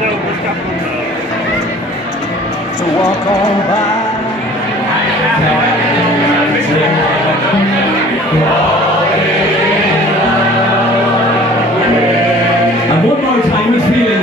to walk on by. And one more time, this feeling,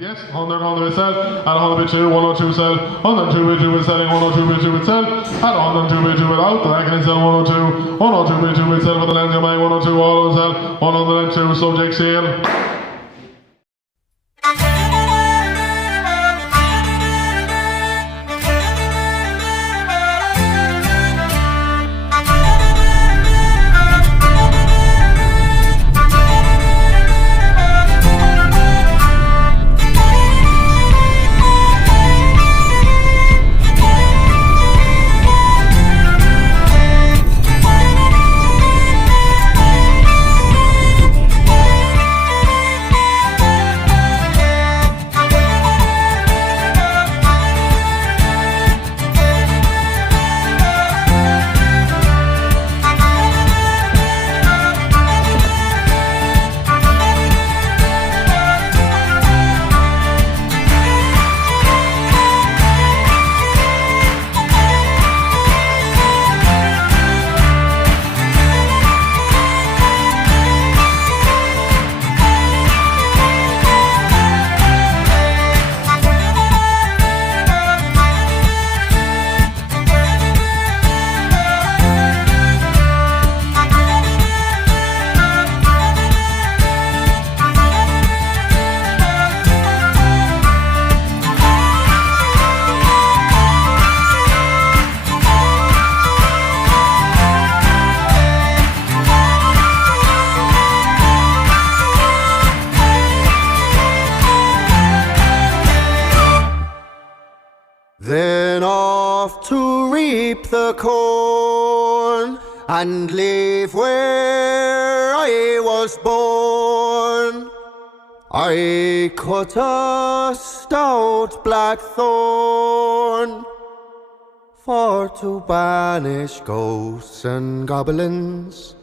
Yes, 100 on the cell, and 100 2, 102 cell, 102 with 2 with selling, 102 with 2 with cell, and 102 with 2 without, the reckoning cell, 102, 102 with 2 with cell, with the lens of mine, 102 all on cell, 102 subject seal. Then off to reap the corn and live where I was born. I cut a stout blackthorn for to banish ghosts and goblins,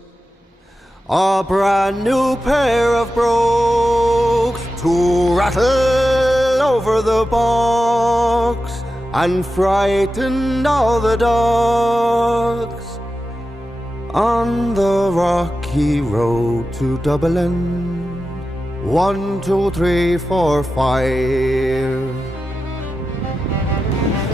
a brand new pair of brogues to rattle over the bogs and frighten all the dogs on the rocky road to Dublin. 1, 2, 3, 4, 5.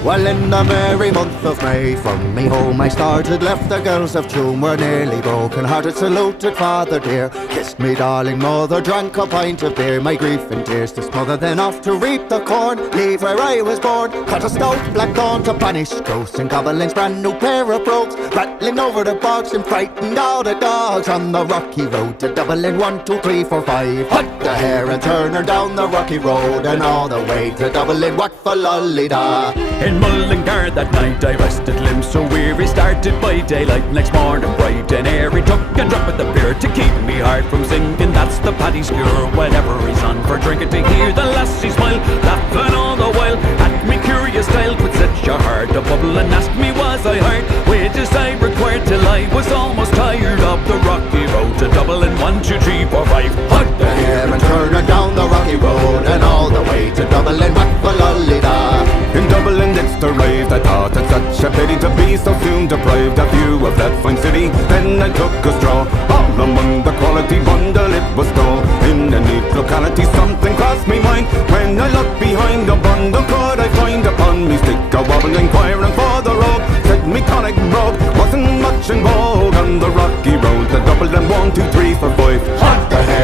Well, in the merry month of May, from me home I started, left the girls of Tuam were nearly broken-hearted, saluted father dear, kissed me darling mother, drank a pint of beer, my grief and tears to smother, then off to reap the corn, leave where I was born, cut a stout blackthorn to banish ghosts and goblins, brand new pair of brogues, rattling over the bogs and frightened all the dogs, on the rocky road to Dublin. 1, 2, 3, 4, 5, hut the hare and turn her down the rocky road, and all the way to Dublin, what for lolly-da. In Mullingar that night I rested limbs so weary, started by daylight next morning bright and airy, took a drop of the beer to keep me heart from sinking, that's the paddy skewer whenever he's on for drinking, to hear the lassie smile, laughing all the while at me curious style, could set your heart a bubble and ask me was I hard, wages I required till I was almost tired of the rocky road to Dublin. 1, 2, 3, 4, 5, hut the hare and turn her down the rocky road, and all the way to Dublin, what for lolly-da. In Dublin it's arrived, I thought it such a pity to be so soon deprived of view of that fine city. Then I took a stroll, all among the quality bundle it was stole. In a neat locality something crossed me mind, when I looked behind the bundle could I find upon me stick a wobble inquiring for the road. Said me tonic brogue wasn't much in vogue on the rocky road to Dublin. 1, 2, 3, 4, 5, hot the hair